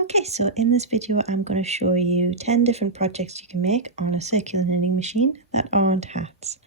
Okay, so in this video I'm going to show you 10 different projects you can make on a circular knitting machine that aren't hats.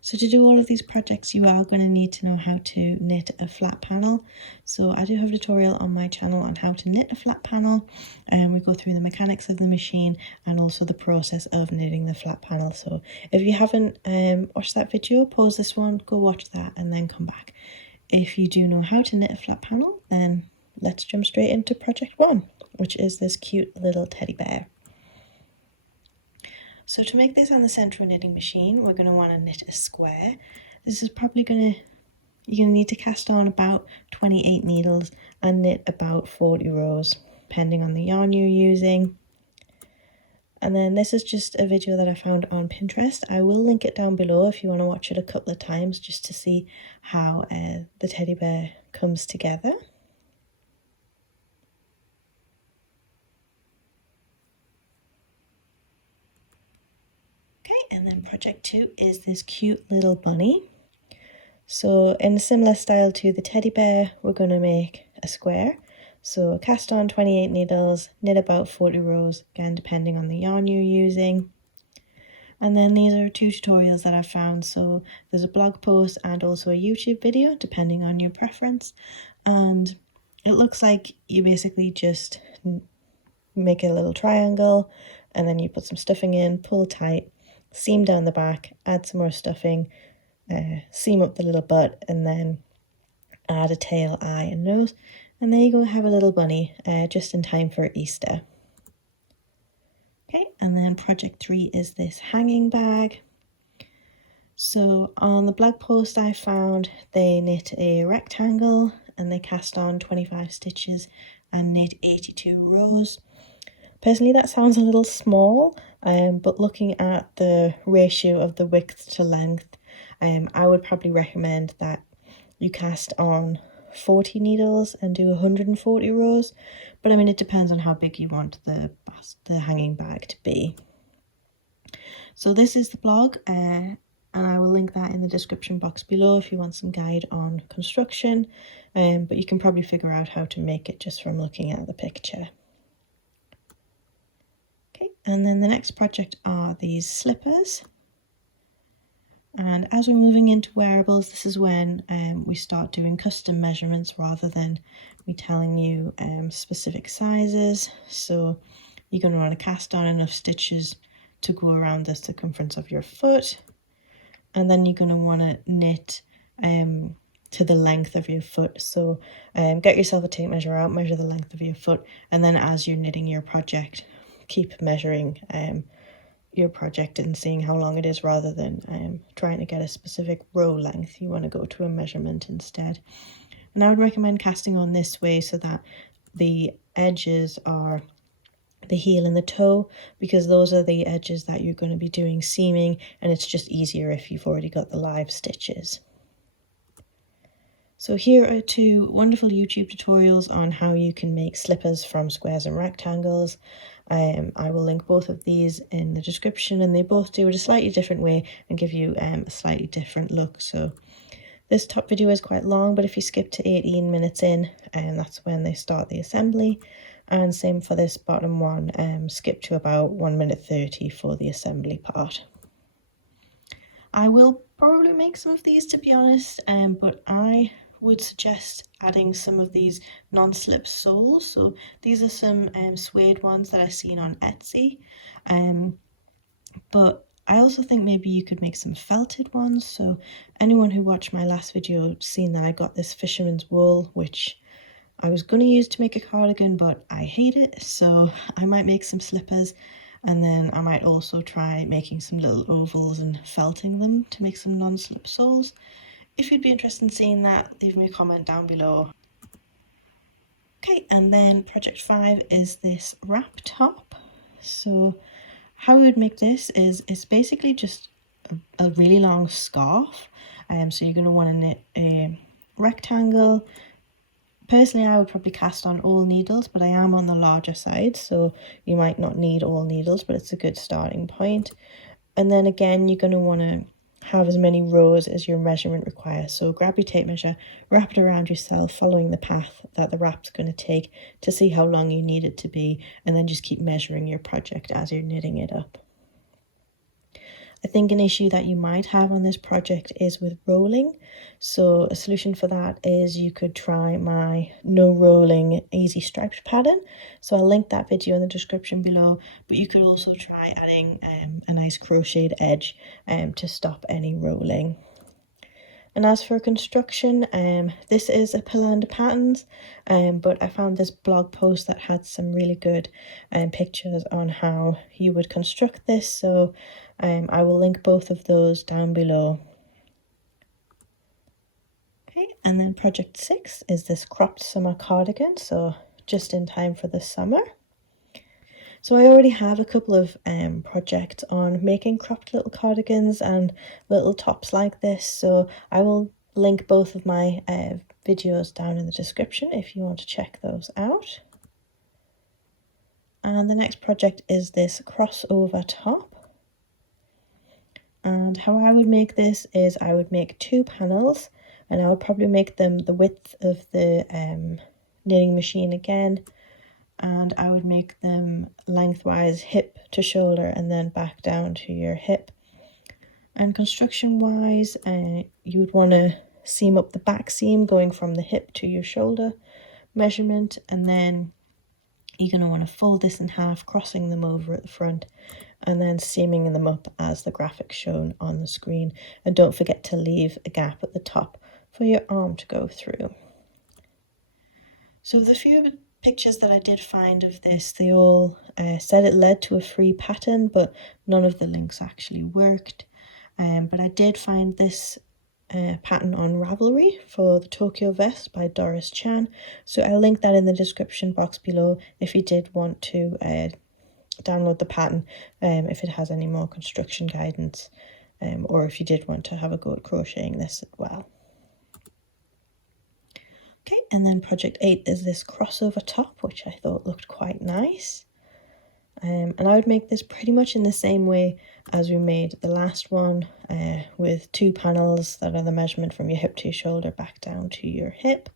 So to do all of these projects you are going to need to know how to knit a flat panel. So I do have a tutorial on my channel on how to knit a flat panel, and we go through the mechanics of the machine and also the process of knitting the flat panel. So if you haven't watched that video, pause this one, go watch that and then come back. If you do know how to knit a flat panel, then let's jump straight into project 1, which is this cute little teddy bear. So to make this on the Sentro knitting machine, we're going to want to knit a square. This is probably you're going to need to cast on about 28 needles and knit about 40 rows, depending on the yarn you're using. And then this is just a video that I found on Pinterest. I will link it down below if you want to watch it a couple of times just to see how the teddy bear comes together. And then project 2 is this cute little bunny. So in a similar style to the teddy bear, we're going to make a square. So cast on 28 needles, knit about 40 rows, again depending on the yarn you're using. And then these are 2 tutorials that I've found. So there's a blog post and also a YouTube video depending on your preference. And it looks like you basically just make a little triangle and then you put some stuffing in, pull tight, seam down the back, add some more stuffing, seam up the little butt, and then add a tail, eye and nose, and there you go, have a little bunny just in time for Easter. Okay, and then project 3 is this hanging bag. So on the blog post I found they knit a rectangle and they cast on 25 stitches and knit 82 rows. Personally, that sounds a little small, but looking at the ratio of the width to length, I would probably recommend that you cast on 40 needles and do 140 rows. But I mean, it depends on how big you want the hanging bag to be. So this is the blog, and I will link that in the description box below if you want some guide on construction. But you can probably figure out how to make it just from looking at the picture. And then the next project are these slippers. And as we're moving into wearables, this is when we start doing custom measurements rather than me telling you specific sizes. So you're going to want to cast on enough stitches to go around the circumference of your foot. And then you're going to want to knit to the length of your foot. So get yourself a tape measure out, measure the length of your foot, and then as you're knitting your project, keep measuring your project and seeing how long it is rather than trying to get a specific row length. You want to go to a measurement instead. And I would recommend casting on this way so that the edges are the heel and the toe, because those are the edges that you're going to be doing seaming, and it's just easier if you've already got the live stitches. So here are 2 wonderful YouTube tutorials on how you can make slippers from squares and rectangles. I will link both of these in the description, and they both do it a slightly different way and give you a slightly different look. So this top video is quite long, but if you skip to 18 minutes in, that's when they start the assembly. And same for this bottom one, skip to about 1 minute 30 for the assembly part. I will probably make some of these, to be honest, but I would suggest adding some of these non-slip soles. So these are some suede ones that I've seen on Etsy, but I also think maybe you could make some felted ones. So anyone who watched my last video seen that I got this fisherman's wool, which I was going to use to make a cardigan, but I hate it, so I might make some slippers. And then I might also try making some little ovals and felting them to make some non-slip soles. If you'd be interested in seeing that, leave me a comment down below. Okay, and then project 5 is this wrap top. So how we would make this is it's basically just a really long scarf. So you're going to want to knit a rectangle. Personally, I would probably cast on all needles, but I am on the larger side, so you might not need all needles, but it's a good starting point. And then again, you're going to want to have as many rows as your measurement requires. So grab your tape measure, wrap it around yourself, following the path that the wrap's going to take to see how long you need it to be, and then just keep measuring your project as you're knitting it up. I think an issue that you might have on this project is with rolling. So a solution for that is you could try my no rolling easy striped pattern. So I'll link that video in the description below, but you could also try adding a nice crocheted edge to stop any rolling. And as for construction, this is a Palander Patterns, but I found this blog post that had some really good pictures on how you would construct this, so I will link both of those down below. Okay, and then project 6 is this cropped summer cardigan, so just in time for the summer. So I already have a couple of projects on making cropped little cardigans and little tops like this, so I will link both of my videos down in the description if you want to check those out. And the next project is this crossover top. And how I would make this is I would make 2 panels, and I would probably make them the width of the knitting machine again, and I would make them lengthwise hip to shoulder and then back down to your hip. And construction wise, you would want to seam up the back seam going from the hip to your shoulder measurement, and then you're going to want to fold this in half, crossing them over at the front, and then seaming them up as the graphic shown on the screen. And don't forget to leave a gap at the top for your arm to go through. So the few pictures that I did find of this, they all said it led to a free pattern, but none of the links actually worked. But I did find this pattern on Ravelry for the Tokyo vest by Doris Chan, so I'll link that in the description box below if you did want to download the pattern, if it has any more construction guidance, or if you did want to have a go at crocheting this as well. Okay, and then project 8 is this crossover top, which I thought looked quite nice. And I would make this pretty much in the same way as we made the last one, with 2 panels that are the measurement from your hip to your shoulder back down to your hip.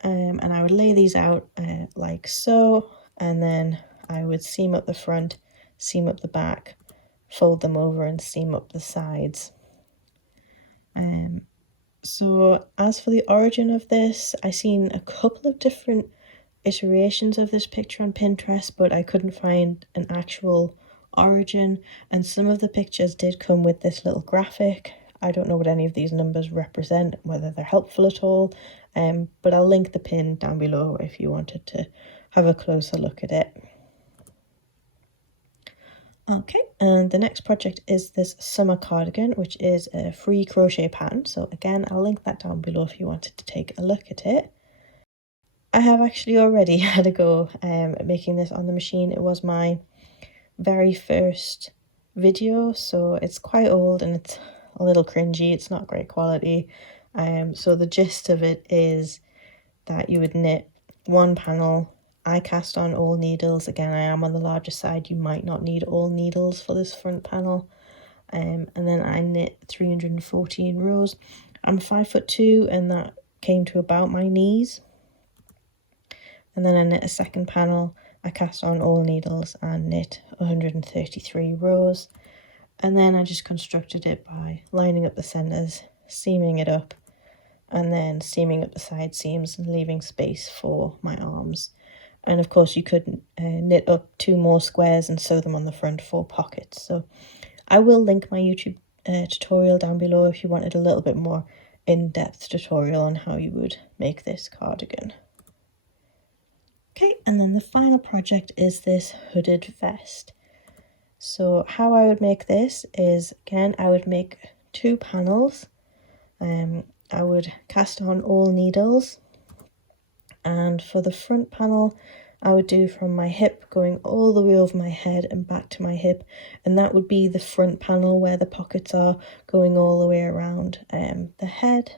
And I would lay these out like so, and then I would seam up the front, seam up the back, fold them over and seam up the sides. So as for the origin of this, I seen a couple of different iterations of this picture on Pinterest, but I couldn't find an actual origin, and some of the pictures did come with this little graphic. I don't know what any of these numbers represent, whether they're helpful at all, but I'll link the pin down below if you wanted to have a closer look at it. Okay, and the next project is this summer cardigan, which is a free crochet pattern. So again, I'll link that down below if you wanted to take a look at it. I have actually already had a go at making this on the machine. It was my very first video, so it's quite old and it's a little cringy. It's not great quality. So the gist of it is that you would knit 1 panel. I cast on all needles. Again, I am on the larger side. You might not need all needles for this front panel. And then I knit 314 rows. I'm 5'2", and that came to about my knees. And then I knit a second panel. I cast on all needles and knit 133 rows. And then I just constructed it by lining up the centers, seaming it up, and then seaming up the side seams and leaving space for my arms. And of course you could knit up 2 more squares and sew them on the front for pockets. So I will link my YouTube tutorial down below if you wanted a little bit more in-depth tutorial on how you would make this cardigan. Okay, and then the final project is this hooded vest. So how I would make this is, again, I would make 2 panels. I would cast on all needles, and for the front panel I would do from my hip going all the way over my head and back to my hip, and that would be the front panel where the pockets are, going all the way around the head.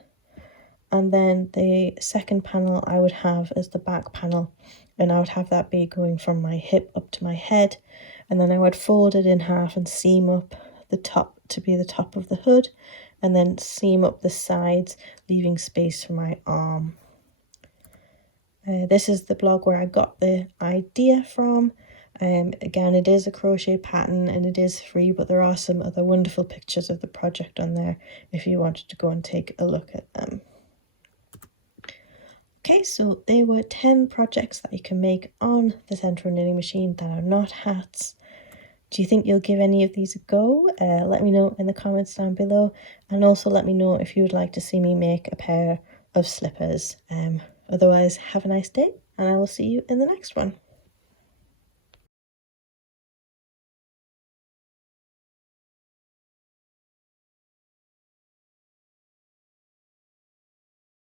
And then the second panel I would have as the back panel, and I would have that be going from my hip up to my head, and then I would fold it in half and seam up the top to be the top of the hood, and then seam up the sides, leaving space for my arm. This is the blog where I got the idea from. Again, it is a crochet pattern and it is free, but there are some other wonderful pictures of the project on there if you wanted to go and take a look at them. Okay, so there were 10 projects that you can make on the Sentro knitting machine that are not hats. Do you think you'll give any of these a go? Let me know in the comments down below, and also let me know if you would like to see me make a pair of slippers. Otherwise, have a nice day, and I will see you in the next one.